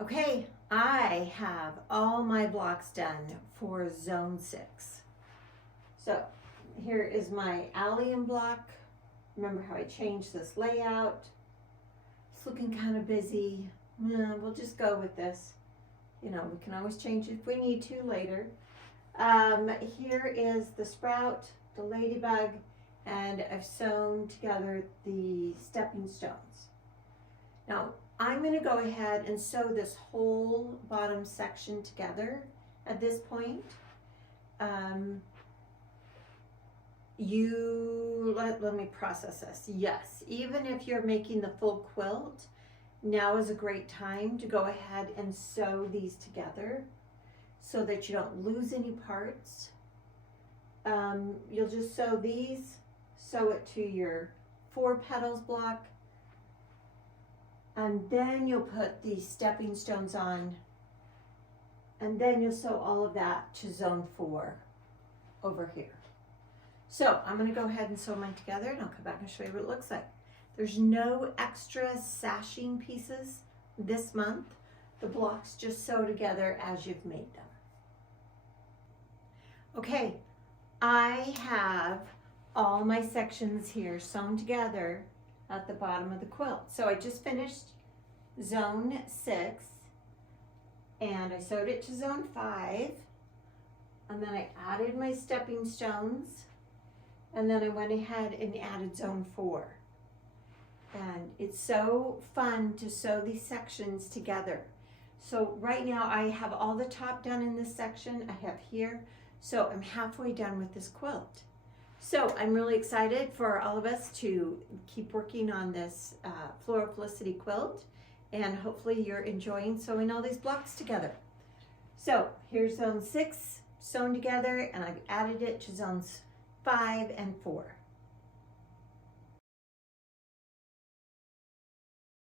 Okay, I have all my blocks done for zone 6. So here is my allium block. Remember how I changed this layout? It's looking kind of busy. We'll just go with this. You know, we can always change it if we need to later. Here is the sprout, the ladybug, and I've sewn together the stepping stones. Now, I'm going to go ahead and sew this whole bottom section together at this point. Let me process this. Yes, even if you're making the full quilt, now is a great time to go ahead and sew these together so that you don't lose any parts. You'll just sew these, sew it to your 4 petals block, and then you'll put the stepping stones on, and then you'll sew all of that to zone 4 over here. So I'm going to go ahead and sew mine together, and I'll come back and show you what it looks like. There's no extra sashing pieces this month. The blocks just sew together as you've made them. Okay, I have all my sections here sewn together at the bottom of the quilt. So I just finished zone 6, and I sewed it to zone 5, and then I added my stepping stones, and then I went ahead and added zone 4. And it's so fun to sew these sections together. So right now I have all the top done in this section. I have here. So I'm halfway done with this quilt. So I'm really excited for all of us to keep working on this Floral Felicity quilt. And hopefully you're enjoying sewing all these blocks together. So here's zone 6 sewn together, and I've added it to zones 5 and 4.